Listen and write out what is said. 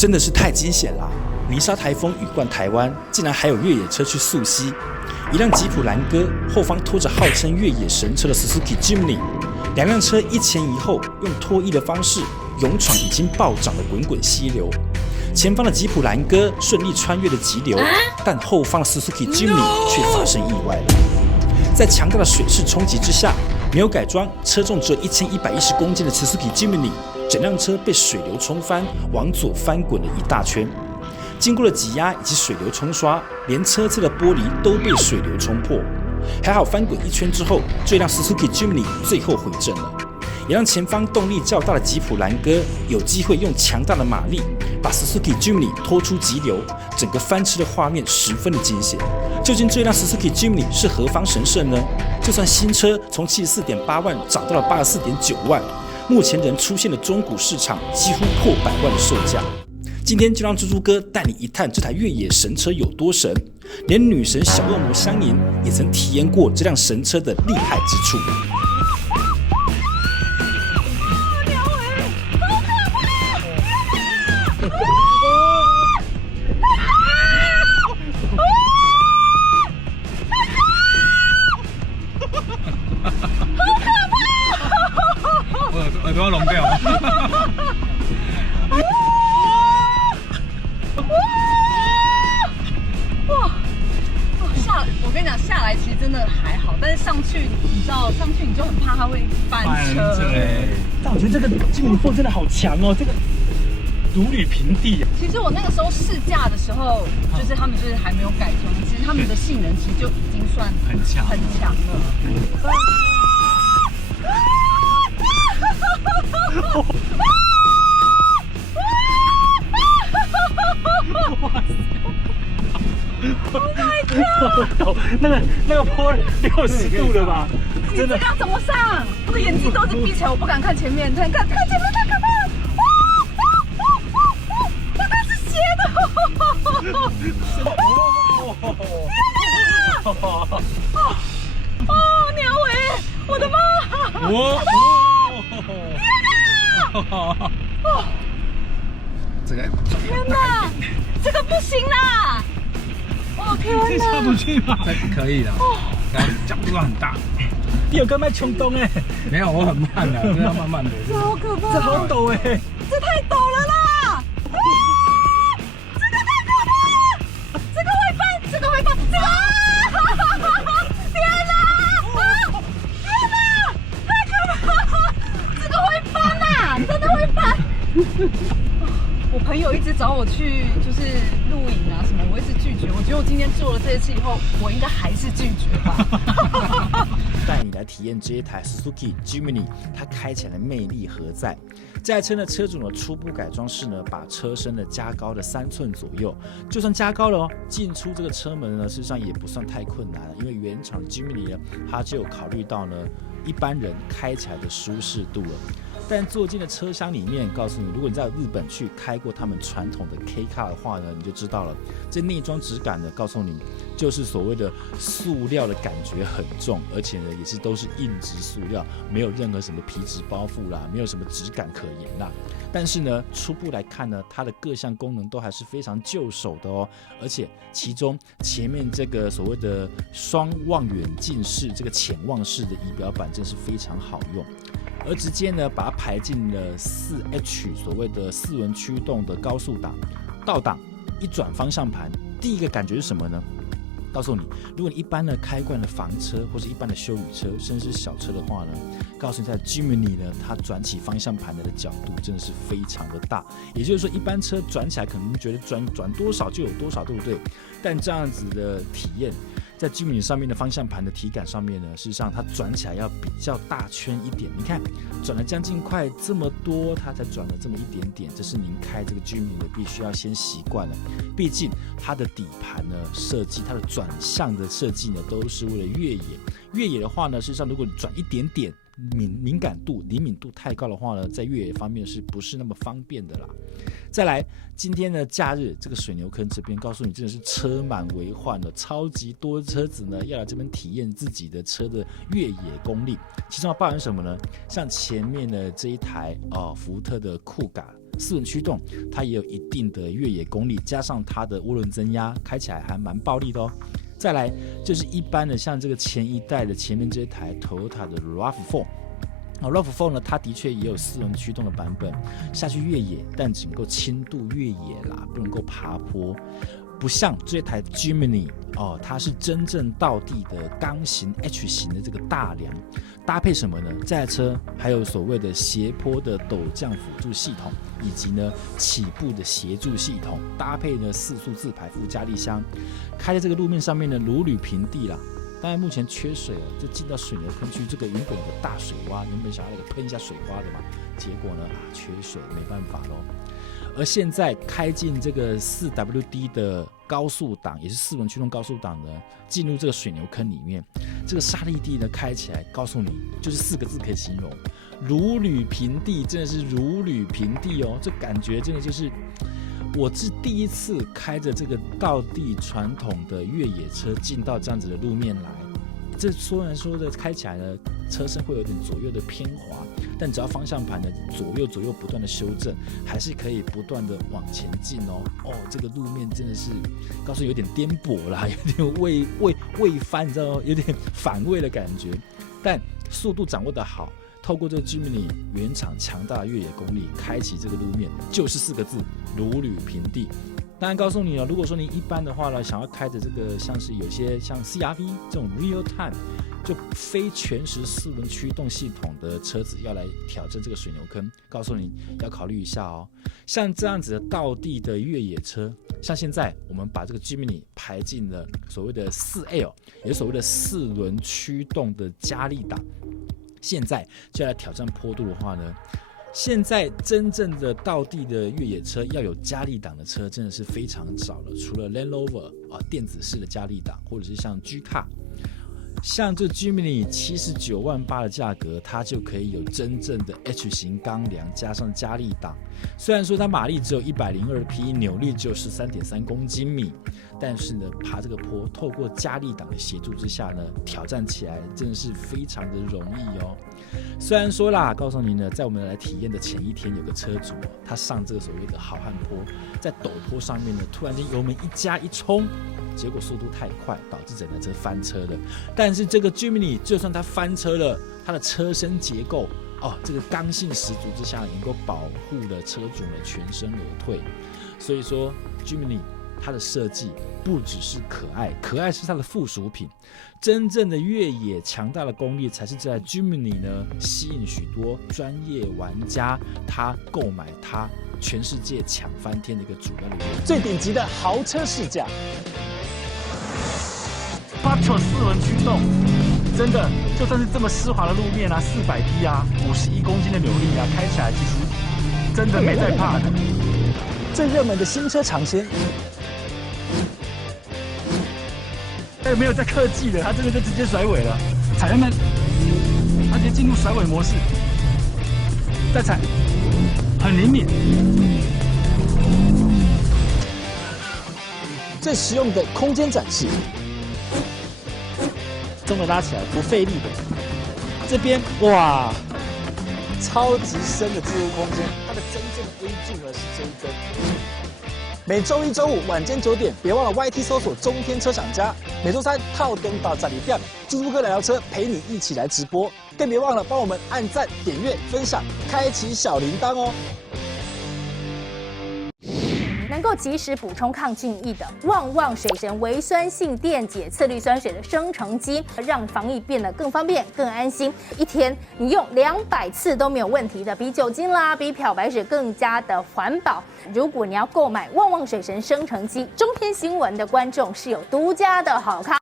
真的是太惊险啦！泥沙台风雨贯台湾，竟然还有越野车去溯溪。一辆吉普兰哥后方拖着号称越野神车的 Suzuki Jimny， 两辆车一前一后，用拖曳的方式勇闯已经暴涨的滚滚溪流。前方的吉普兰哥顺利穿越了急流，但后方的 Suzuki Jimny 却发生意外了。在强大的水势冲击之下，没有改装、车重只有1110公斤的 Suzuki Jimny， 整辆车被水流冲翻，往左翻滚了一大圈。经过了挤压以及水流冲刷，连车侧的玻璃都被水流冲破。还好翻滚一圈之后，这辆 Suzuki Jimny 最后回正了，也让前方动力较大的吉普兰哥有机会用强大的马力把 Suzuki Jimny 拖出急流。整个翻车的画面十分的惊险。究竟这辆 Suzuki Jimny 是何方神圣呢？就算新车从74.8万涨到了84.9万，目前仍出现了中古市场几乎破100万的售价。今天就让猪猪哥带你一探这台越野神车有多神，连女神小恶魔香吟也曾体验过这辆神车的厉害之处。耳朵要聋掉。我跟你讲，下来其实真的还好，但是上去，你知道，上去你就很怕它会翻车。但我觉得这个Jimny 4真的好强哦，这个如履平地。其实我那个时候试驾的时候，就是他们就是还没有改装，其实他们的性能其实就已经算很强了。Oh my god！ 那个坡60度了吧？你这个要怎么上？我的眼睛都是闭起来，我不敢看前面。看前面太可怕了！它是斜的！天哪！哦，鸟尾，我的妈！天哪！这个天哪，这个不行啦！哦天哪，这下不去吗？这可以的，角度很大。你有跟麦冲动哎？没有，我很慢的，这要慢慢的。这好可怕！这好陡哎！这太陡了啦！这个太可怕了！这个会翻，这个会翻，这个！天哪！天哪！太可怕了！这个会翻呐，真的会翻！我朋友一直找我去，就是露营啊什么，我一直拒绝。我觉得我今天做了这一次以后，我应该还是拒绝吧。带你来体验这一台 Suzuki Jimny， 它开起来的魅力何在？这台车呢，车主的初步改装是呢，把车身呢加高了3寸左右。就算加高了哦，进出这个车门呢，事实上也不算太困难了，因为原厂 Jimny 呢，它就有考虑到呢一般人开起来的舒适度了。但坐进了车厢里面，告诉你，如果你在日本去开过他们传统的 K car 的话呢，你就知道了，这内装质感呢，告诉你就是所谓的塑料的感觉很重，而且呢也是都是硬质塑料，没有任何什么皮质包覆啦，没有什么质感可言啦。但是呢，初步来看呢，它的各项功能都还是非常就手的哦，而且其中前面这个所谓的双望远镜式这个潜望式的仪表板真是非常好用。而直接呢把它排进了4H 所谓的4轮驱动的高速档，倒档一转方向盘，第一个感觉是什么呢？告诉你，如果你一般呢开惯了房车或是一般的休旅车，甚至是小车的话呢，告诉你在 Jimny 呢，它转起方向盘的角度真的是非常的大。也就是说，一般车转起来可能觉得转多少就有多少，对不对？但这样子的体验，在 Jimny 上面的方向盘的体感上面呢，事实上它转起来要比较大圈一点。你看，转了将近快这么多，它才转了这么一点点，这是您开这个 Jimny 的必须要先习惯了。毕竟它的底盘呢设计，它的转向的设计呢都是为了越野。越野的话呢，事实上如果你转一点点，敏感度、灵敏度太高的话呢，在越野方面是不是那么方便的啦？再来，今天的假日这个水牛坑这边告诉你，真的是车满为患了，超级多车子呢要来这边体验自己的车的越野功力。其中包含什么呢？像前面的这一台福特的酷嘎4轮驱动，它也有一定的越野功力，加上它的涡轮增压，开起来还蛮暴力的哦。再来就是一般的，像这个前一代的前面这台 Toyota 的 RAV4。RAV4 呢，它的确也有4轮驱动的版本，下去越野，但只能够轻度越野啦，不能够爬坡。不像这台 Jimny 它是真正道地的钢型 H 型的这个大梁，搭配什么呢？这台车还有所谓的斜坡的陡降辅助系统，以及呢起步的协助系统，搭配呢4速自排副加力箱，开在这个路面上面呢如履平地啦。当然目前缺水了，就进到水牛坑区，这个原本有个大水洼，原本想要喷一下水花的嘛，结果呢缺水，没办法咯。而现在开进这个4WD 的高速档，也是4轮驱动高速档呢，进入这个水牛坑里面，这个沙砾地呢开起来，告诉你就是4个字可以形容，如履平地，真的是如履平地哦，这感觉真的就是。我是第一次开着这个道地传统的越野车进到这样子的路面来，这虽然说的开起来呢，车身会有点左右的偏滑，但只要方向盘的左右不断的修正，还是可以不断的往前进哦。这个路面真的是告诉你有点颠簸啦，有点未翻，你知道吗？有点反胃的感觉，但速度掌握的好。透过这个 Jimny 原厂强大的越野功力，开启这个路面就是4个字：如履平地。当然告诉你如果说你一般的话呢，想要开着这个像是有些像 CRV 这种 Real Time 就非全时4轮驱动系统的车子要来挑战这个水牛坑，告诉你要考虑一下哦。像这样子的道地的越野车，像现在我们把这个 Jimny 排进了所谓的4L， 也是所谓的4轮驱动的加力档。现在就来挑战坡度的话呢，现在真正的道地的越野车要有加力档的车真的是非常少了，除了 Land Rover 电子式的加力档，或者是像 G Car， 像这 Jimny 79万8的价格，它就可以有真正的 H 型钢梁加上加力档。虽然说它马力只有102匹，扭力只有13.3公斤米，但是呢，爬这个坡，透过加力档的协助之下呢，挑战起来真的是非常的容易哦。虽然说啦，告诉您呢，在我们来体验的前一天，有个车主他上这个所谓的好汉坡，在陡坡上面呢，突然间油门一加一冲，结果速度太快，导致整台车翻车了。但是这个 Jimny 就算它翻车了，它的车身结构这个刚性十足之下，能够保护了车主呢全身而退。所以说 Jimny 它的设计不只是可爱，可爱是它的附属品，真正的越野强大的功力才是这台 Jimny 呢吸引许多专业玩家他购买它，全世界抢翻天的一个主要的原因。最顶级的豪车试驾，Quattro 4轮驱动，真的就算是这么湿滑的路面啊，400匹啊，51公斤的扭力啊，开起来其实真的没在怕的。最热门的新车尝鲜，没有在客气的，他真的就直接甩尾了，踩油门，他直接进入甩尾模式，再踩，很灵敏。最实用的空间展示，真的拉起来不费力的。这边哇，超级深的置物空间，它的真正的 A 柱呢是这一根。每周一、周五晚间9点，别忘了 YT 搜索中天车厂家。每周三套灯到站里店，猪猪哥来聊车陪你一起来直播，更别忘了帮我们按赞、点阅、分享，开启小铃铛哦。能够及时补充抗菌液的旺旺水神微酸性电解次氯酸水的生成机，让防疫变得更方便、更安心。一天你用200次都没有问题的，比酒精啦、比漂白水更加的环保。如果你要购买旺旺水神生成机，中天新闻的观众是有独家的好康。